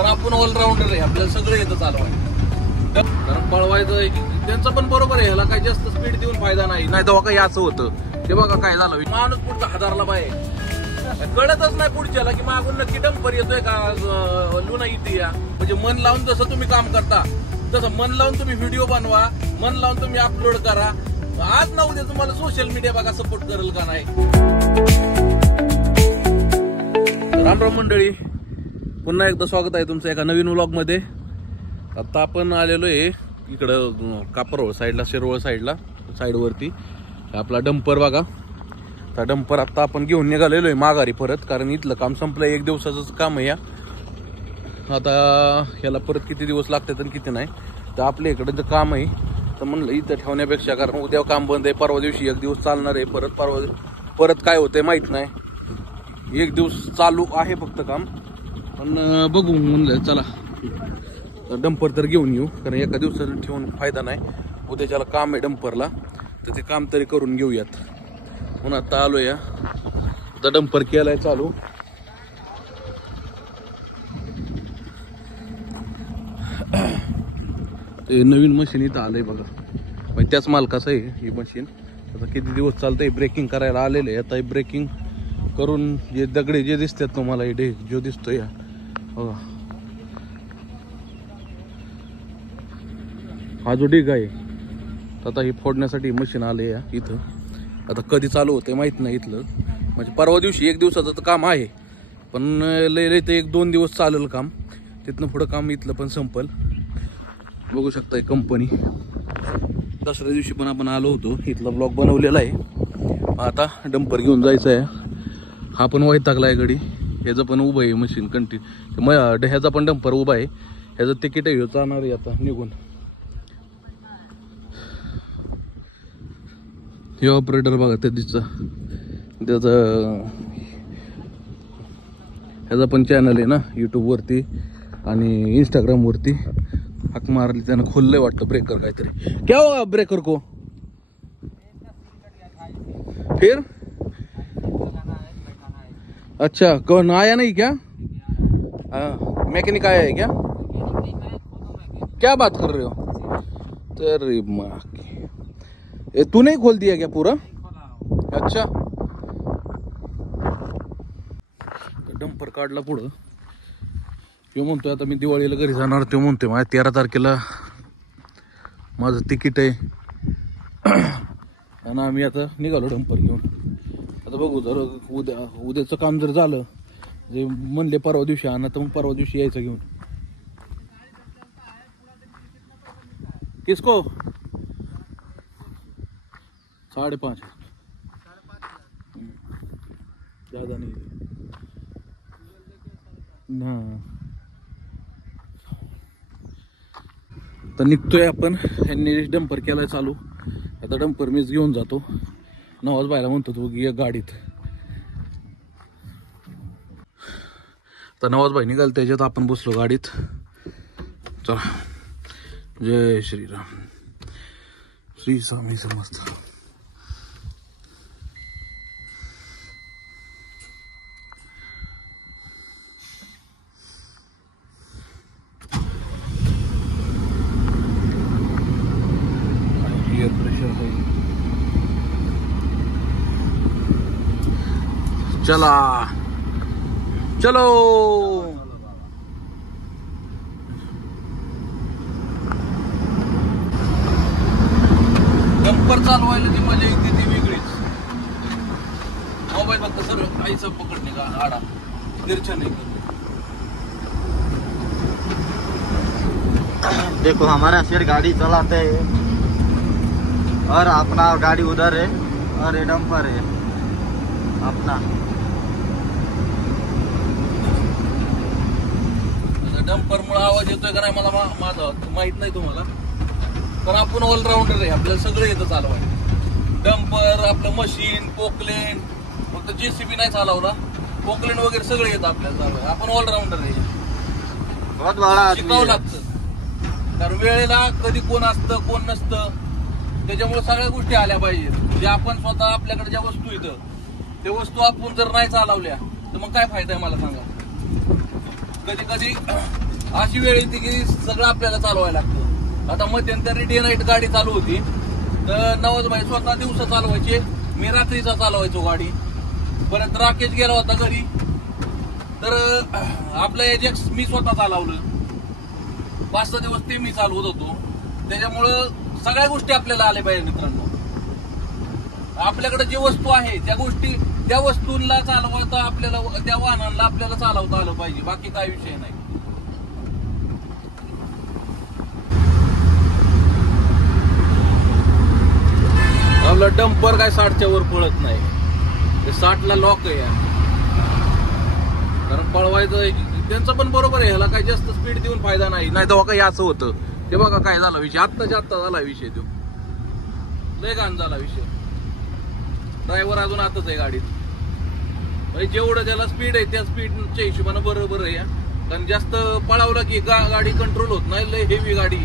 पण आपण ऑलराऊंडर आहे, आपल्याला सगळं येतं चालवायला. कारण पळवायचं आहे की त्यांचं पण बरोबर आहे, ह्याला काही जास्त स्पीड देऊन फायदा नाही. नाही तर काही असं होतं ते बघा काय झालं, माणूस पुढचा हादारला बाहेर कळतच नाही पुढच्याला की मागून नक्की डंपर येतोय का लुना इथे या. म्हणजे मन लावून जसं तुम्ही काम करता तसं मन लावून तुम्ही व्हिडिओ बनवा, मन लावून तुम्ही अपलोड करा. आज ना उद्या तुम्हाला सोशल मीडिया बघा सपोर्ट करेल का नाही. राम राम मंडळी, पुन्हा एकदा स्वागत आहे तुमचं एका नवीन व्लॉग मध्ये. आता आपण आलेलो आहे इकडं कापरोळ साईडला, शिरवळ साईडवरती आपला डंपर बघा. त्या डंपर आता आपण घेऊन निघालेलो आहे माघारी परत, कारण इथलं काम संपलं, एक दिवसाचंच काम आहे या. आता ह्याला परत किती दिवस लागतात आणि किती नाही. तर आपल्या इकडं जे काम आहे तर म्हणलं इथं ठेवण्यापेक्षा, कारण उद्या काम बंद आहे, परवा दिवशी एक दिवस चालणार आहे, परत काय होतंय माहित नाही. एक दिवस चालू आहे फक्त काम, पण बघू म्हणलं चला डंपर तर घेऊन येऊ, कारण एका दिवसात ठेवून फायदा नाही. उद्याच्याला काम आहे डंपरला, तर ते काम तरी करून घेऊयात म्हणून आता आलो या. आता डंपर केलाय चालू. ते नवीन मशीन इथं आलंय बघा, म्हणजे त्याच मालकाचं आहे ही मशीन. आता किती दिवस चालतंय, ब्रेकिंग करायला आलेलं आहे. आता हे ब्रेकिंग करून जे दगडे जे दिसतात तुम्हाला, हे जो दिसतोय या बघा, हा जो डिग आहे, आता ही फोडण्यासाठी मशीन आले या इथं. आता कधी चालू होते माहित नाही इथलं, म्हणजे परवा दिवशी एक दिवसाचं तर काम आहे, पण लय ते 1-2 दिवस चालेल काम. तिथनं पुढं काम इथलं पण संपल. बघू शकता कंपनी. दसऱ्या दिवशी पण आपण आलो होतो, इथला ब्लॉग बनवलेला आहे. आता डंपर घेऊन जायचं आहे. हा पण वैतागला आहे गडी, ह्याचं पण उभं आहे मशीन कंटिन्यू. ह्याचा पण डंपर उभा आहे, ह्याचं तिकीट आहे, जाणार आहे आता निघून. हे ऑपरेटर बघा त्याचा ह्याचा पण चॅनल आहे ना यूट्यूबवरती आणि इंस्टाग्रामवरती. हाक मारली त्यानं, खोललंय वाटतं ब्रेकर काहीतरी. क्या हुआ ब्रेकर को फिर? अच्छा, कौन आया नहीं क्या? मैकेनिक आया है क्या? क्या बात कर रहे हो? तेरी माँ की, तू नहीं खोल दिया क्या पूरा? अच्छा. डंपर काढला पुढं. तो म्हणतोय आता मी दिवाळीला घरी जाणार. तो म्हणतोय माझ्या 13 तारखेला माझं तिकीट आहे आणि आम्ही आता निघालो डंपर घेऊन. आता बघू, जर उद्याचं काम जर झालं, जे म्हणले परवा दिवशी आणा, तर मग परवा दिवशी यायचं घेऊन. किसको? 5.5 ज्यादा नहीं ना. तर निघतोय आपण. यांनी डंपर केलाय चालू. आता डंपर मीच घेऊन जातो. नवाज बायला म्हणतो तू ये गाडीत. तर नवाज भाई निघाल, त्याच्यात आपण बसलो गाडीत. चला, जय श्रीराम, श्री स्वामी समर्थ. चला चलो. डंपर चालवायला ती मजा येते ती वेगळीच. मोबाईल फक्त सर्व आईचा पकडणे का आडा तिरछा नहीं करते. देखो हमारा शेर गाड़ी चलाते हैं और अपना गाड़ी उधर है और ये डंपर है अपना. डंपर मुळे आवाज येतोय का नाही मला माझं माहित नाही तुम्हाला, पण आपण ऑलराऊंडर आहे, आपल्याला सगळं येतं चालवायला. डंपर, आपलं मशीन, पोकलेन, फक्त JCB नाही चालवला, पोकलेन वगैरे सगळं येतं आपल्याला चालवायला. आपण ऑलराऊंडर आहे, शिकावं लागतं. कारण वेळेला कधी कोण असतं कोण नसतं, त्याच्यामुळे सगळ्या गोष्टी आल्या पाहिजेत. जे आपण स्वतः आपल्याकडे ज्या वस्तू येतं त्या वस्तू आपण जर नाही चालवल्या तर मग काय फायदा आहे मला सांगा. कधी कधी अशी वेळ येते की सगळं आपल्याला चालवायला लागतं. आता मध्यंतरी डे नाईट गाडी चालू होती, तर नवज भाई स्वतः दिवसा चालवायचे, मी रात्रीचा चालवायचो गाडी. परत राकेश गेला होता घरी, तर आपलं एजेक्स मी स्वतः चालवलं. 5-6 दिवस ते मी चालवत होतो. त्याच्यामुळं सगळ्या गोष्टी आपल्याला आल्या पाहिजे मित्रांनो. आपल्याकडे जे वस्तू आहे त्या वस्तूंना चालवता आपल्याला, त्या वाहनांना आपल्याला चालवता आलं पाहिजे. बाकी काय विषय नाही. आपला डंपर काय 60च्या वर पळत नाही, ते 60ला लॉक आहे. कारण पळवायचं त्यांचं पण बरोबर आहे, ह्याला काही जास्त स्पीड देऊन फायदा नाही. नाही तर काही असं होतं ते बघा काय झाला विषय, आत्ताच्या आत्ता झाला विषय, तो लय घाण झाला विषय. ड्रायव्हर अजून आताच आहे गाडीत. म्हणजे जेवढं त्याला स्पीड आहे त्या स्पीडच्या हिशोबानं बरोबर आहे. कारण जास्त पळावलं की गाडी कंट्रोल होत नाही. लय हेवी गाडी,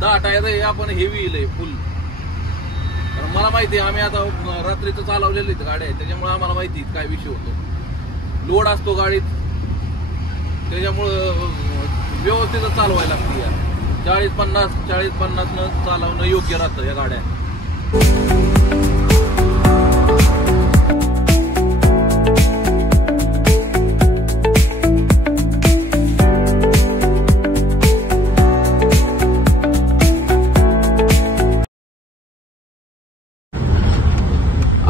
10 टायर आहे, आपण हेवी लय फुल. कारण मला माहिती आहे, आम्ही आता रात्रीचं चालवलेलं आहेत गाड्या आहेत, त्याच्यामुळे आम्हाला माहिती आहे काय विषय होतो. लोड असतो गाडीत, त्याच्यामुळं व्यवस्थितच चालवायला लागते. 40-50 न चालवणं योग्य राहतं या गाड्या.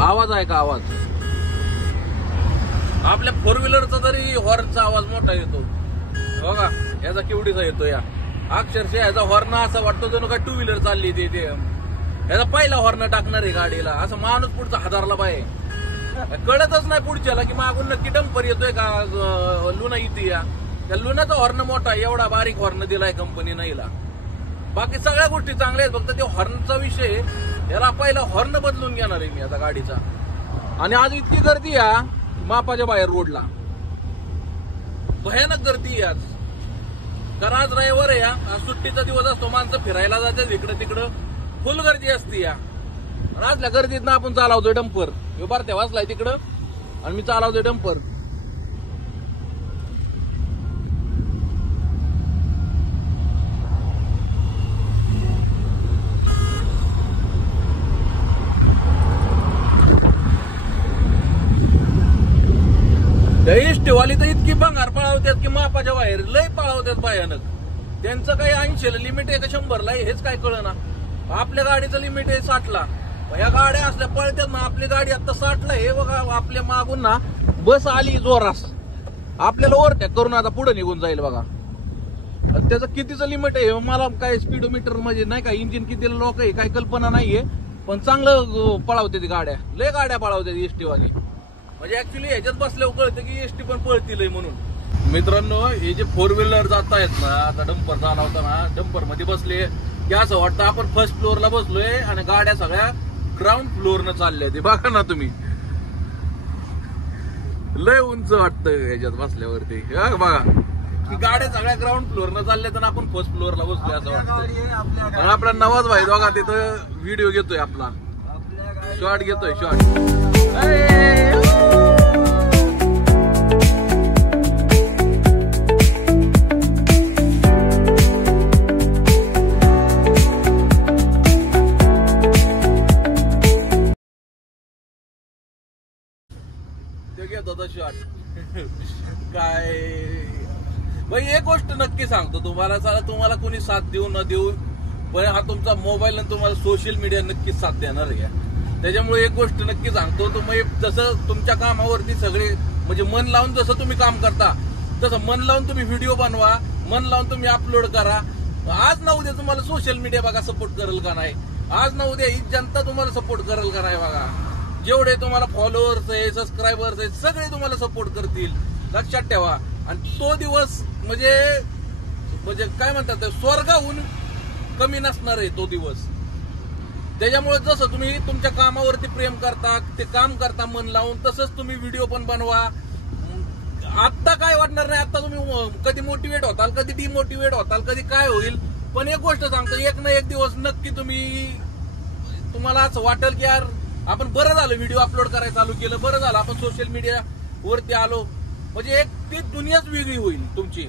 आवाज आहे का? आवाज आपल्या 4 व्हीलरचा तरी हॉर्नचा आवाज मोठा येतो बघा, याचा केवढीचा येतो. या अक्षरशः याचा हॉर्न असं वाटतो जणू काय 2 व्हीलर चालली ते याचा पहिला हॉर्न टाकणार आहे गाडीला. असं माणूस पुढचा हादरला पाहिजे, कळतच नाही पुढच्याला की मागून नक्की डंपर येतोय का लुना येते. या त्या लुनाचा हॉर्न मोठा, एवढा बारीक हॉर्न दिलाय कंपनीनं हिला. बाकी सगळ्या गोष्टी चांगल्या आहेत, फक्त ते हॉर्नचा विषय, याला पहिला हॉर्न बदलून घेणार आहे मी आता गाडीचा. आणि आज इतकी गर्दी या मापाच्या बाहेर रोडला, भयानक गर्दी आज. कारण आज रविवार आहे, आज सुट्टीचा दिवस असतो, माणसं फिरायला जातात इकडं तिकडं, फुल गर्दी असते. या आजल्या गर्दीत ना आपण चालवतोय डंपर, बारत्या वाचलाय तिकडं आणि मी चालवतोय डंपर. एसटीवाली तर इतकी भंगार पळावतात की मापाच्या बाहेर, लय पळावतात भयानक. त्यांचं काही 80ला लिमिट आहे का 100ला हेच काय कळना. आपल्या गाडीचं लिमिट आहे 60ला. ह्या गाड्या असल्या पळतात ना, आपली गाडी आता 60ला. हे बघा आपल्या मागून ना बस आली जोरास, आपल्याला ओव्हरटेक करून आता पुढे निघून जाईल बघा. त्याचं कितीचं लिमिट आहे मला काय स्पीडोमीटर म्हणजे नाही का, इंजिन कितीला लॉक आहे काही कल्पना नाहीये, पण चांगलं पळावते ती गाड्या, लय गाड्या पळावतात एसटीवाली. म्हणजे ऍक्च्युली ह्याच्यात बसल्यावर कळतं की एसटी पण पळतील म्हणून. मित्रांनो, हे जे 4 व्हीलर जात आहेत ना, आता डंपर चालवताना डंपर मध्ये बसले की असं वाटतं आपण फर्स्ट फ्लोअरला बसलोय आणि गाड्या सगळ्या ग्राउंड फ्लोअरनं चालल्या. ते बघा ना तुम्ही, लय उंच वाटतं ह्याच्यात बसल्यावरती. बघा की गाड्या सगळ्या ग्राउंड फ्लोअरनं चालल्या तर आपण फर्स्ट फ्लोअरला बसलोय असं वाटतं. आणि आपला नवाज भाई बघा तिथं व्हिडिओ घेतोय, आपला शॉट घेतोय, शॉट. ते घेत होता शॉट. काय भाई, एक गोष्ट नक्की सांगतो तुम्हाला कोणी साथ देऊ न देऊ, पण हा तुमचा मोबाईल आणि तुम्हाला सोशल मीडिया नक्कीच साथ देणार आहे. त्याच्यामुळे एक गोष्ट नक्की सांगतो, तुम्ही जसं तुमच्या कामावरती सगळे म्हणजे मन लावून जसं तुम्ही काम करता, तसं मन लावून तुम्ही व्हिडिओ बनवा, मन लावून तुम्ही अपलोड करा. आज ना उद्या तुम्हाला सोशल मीडिया बघा सपोर्ट करेल का नाही, आज ना उद्या ही जनता तुम्हाला सपोर्ट करेल का नाही बघा. जेवढे तुम्हाला फॉलोअर्स आहे, सबस्क्रायबर्स आहेत, सगळे तुम्हाला सपोर्ट करतील, लक्षात ठेवा. आणि तो दिवस म्हणजे काय म्हणतात, स्वर्गाहून कमी नसणार आहे तो दिवस. त्याच्यामुळे जसं तुम्ही तुमच्या कामावरती प्रेम करता, ते काम करता मन लावून, तसंच तुम्ही व्हिडिओ पण बनवा. आत्ता काय वाटणार नाही, आता तुम्ही कधी मोटिवेट होताल, कधी डिमोटिवेट होताल, कधी काय होईल. पण एक गोष्ट सांगतो, एक ना एक दिवस नक्की तुम्हाला असं वाटेल की यार आपण बरं झालं व्हिडिओ अपलोड करायला चालू केलं, बरं झालं आपण सोशल मीडिया वरती आलो. म्हणजे एक ती दुनियाच वेगळी होईल तुमची.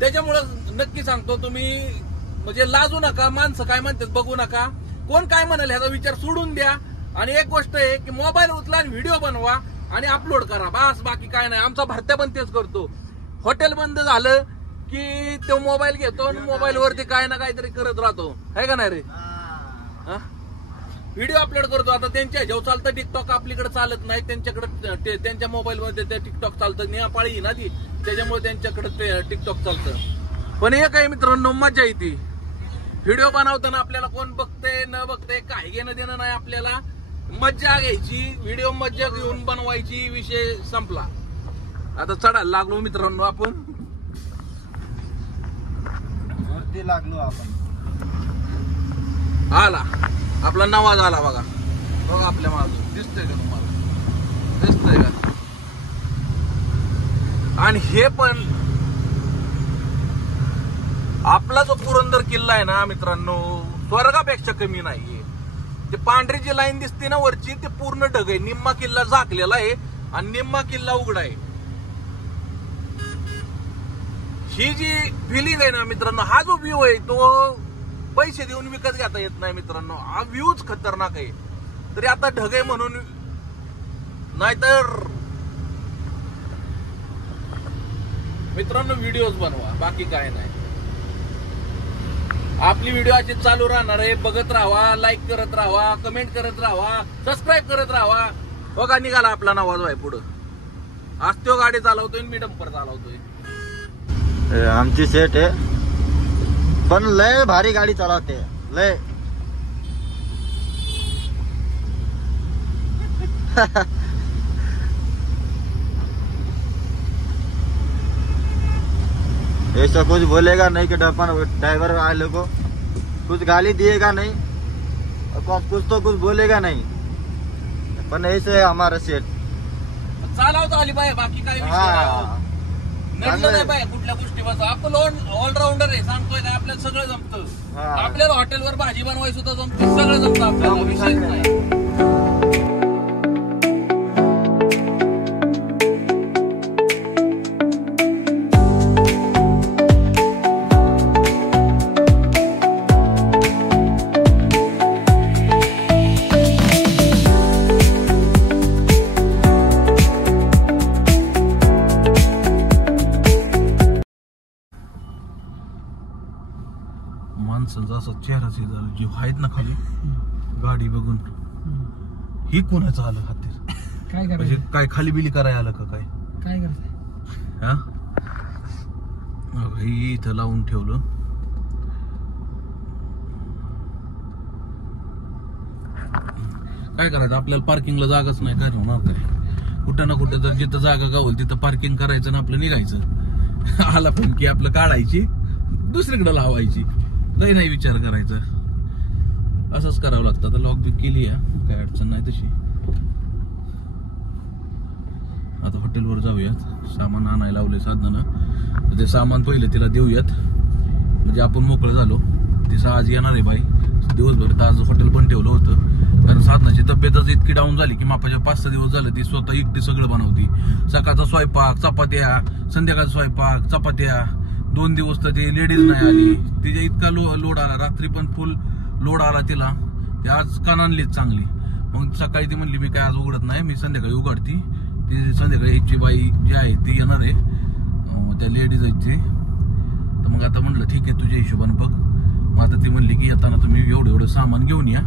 त्याच्यामुळं नक्की सांगतो तुम्ही म्हणजे लाजू नका, माणसं काय म्हणतात बघू नका, कोण काय म्हणाल ह्याचा विचार सोडून द्या. आणि एक गोष्ट आहे की मोबाईल उचला आणि व्हिडिओ बनवा आणि अपलोड करा, बस बाकी काय नाही. आमचा भरत्या पण तेच करतो. हॉटेल बंद झालं की तो मोबाईल घेतो आणि मोबाईल वरती काय ना काहीतरी करत राहतो, आहे का नाही रे? व्हिडिओ अपलोड करतो. आता त्यांच्या ह्याच्यावर चालतं टिकटॉक, आपल्याकडे चालत नाही, त्यांच्याकडे त्यांच्या मोबाईल मध्ये ते टिकटॉक चालतं. नेपाळी ना ती, त्याच्यामुळे त्यांच्याकडे ते टिकटॉक चालतं. पण हे काही मित्रांनो मजा येते व्हिडिओ बनवताना. आपल्याला कोण बघते न बघते काही घेणं देणं नाही, आपल्याला मज्जा घ्यायची, व्हिडिओ मज्जा घेऊन बनवायची, विषय संपला. आता चढायला लागलो मित्रांनो आपण, वरती लागलो आपण. आला आपला नवाज आला बघा, बघा आपल्या मागं दिसतंय का तुम्हाला? दिसतंय का? आणि हे पण आपला जो पुरंदर किल्ला आहे ना मित्रांनो, स्वर्गापेक्षा कमी नाहीये. ते पांढरी जी लाईन दिसते ना वरची, ते पूर्ण ढग आहे. निम्मा किल्ला झाकलेला आहे आणि निम्मा किल्ला उघडा आहे. ही जी फिलिंग आहे ना मित्रांनो, हा जो व्ह्यू आहे तो पैसे देऊन विकत घेता येत नाही मित्रांनो. हा व्ह्यूच खतरनाक आहे. तरी आता ढग आहे म्हणून, नाहीतर मित्रांनो व्हिडिओज बनवा, बाकी काय नाही. आपली व्हिडिओ अशी चालू राहणार आहे. बघत राहा, लाईक करत राहा, कमेंट करत राहा, सबस्क्राईब करत राहा. बघा निघाला आपला नवाज भाई पुढं. आज तो गाडी चालवतोय, मी डंपर चालवतोय. आमची सेट आहे पण लय भारी गाडी चालवते, लय. ऐसा कुछ बोलेगा नहीं कि ड्राइवर वाले को कुछ गाली दिएगा नहीं, कुछ तो कुछ बोलेगा नहीं. पण ऐसे हमारा सेट चालवतो आली बाय, बाकी काय नडलं नाही बाय कुठल्या गोष्टी. बस आपण ऑलराऊंडर आहे, सांगतोय काय आपल्याला सगळं जमतं. आपल्याला हॉटेलवर भाजी बनवायचं सुद्धा जमतं, सगळं जमतं आपल्याला, विषयच नाही. माणसांचा असा चेहरा जीव आहेत ना खाली गाडी बघून. ही कोणाचं आलं खातीर? काय म्हणजे काय खाली बिली करायला आलं का काय? काय करताय? हा ही इथं लावून ठेवलं. काय करायचं, आपल्याला पार्किंगला जागाच नाही, काय होणार काय? कुठं ना कुठं जर जिथं जागा गावल तिथं पार्किंग करायचं ना आपलं निघायचं. आला पण की आपलं काढायची, दुसरीकडे लावायची, लय नाही विचार करायचा. असंच करावं लागतं. आता लॉक बिक केली आहे, काय अडचण नाही तशी. आता हॉटेलवर जाऊयात, सामान आणायला लावले साधनानं. ते सामान पहिलं तिला देऊयात, म्हणजे आपण मोकळं झालो. तिचं आज येणार आहे बाई, दिवसभर आज हॉटेल पण ठेवलं होतं. कारण साधनाची तब्येतच इतकी डाऊन झाली की मापाच्या 5-6 दिवस झाले ती स्वतः एकटी सगळं बनवती. सकाळचा स्वयंपाक, चपात्या, संध्याकाळचा स्वयंपाक, चपात्या. 2 दिवस तर ती लेडीज नाही आली. तिच्या इतका लोड आला, रात्री पण फुल लोड आला तिला. ती आज कानानलीच चांगली. मग सकाळी ती म्हणली मी काय आज उघडत नाही, मी संध्याकाळी उघडती. ती संध्याकाळी एकची बाई जी आहे ती येणार आहे, त्या लेडीज आहेत ते. तर मग आता म्हणलं ठीक आहे तुझ्या हिशोबाने बघ. मग आता ती म्हणली की येताना तुम्ही एवढं सामान घेऊन या.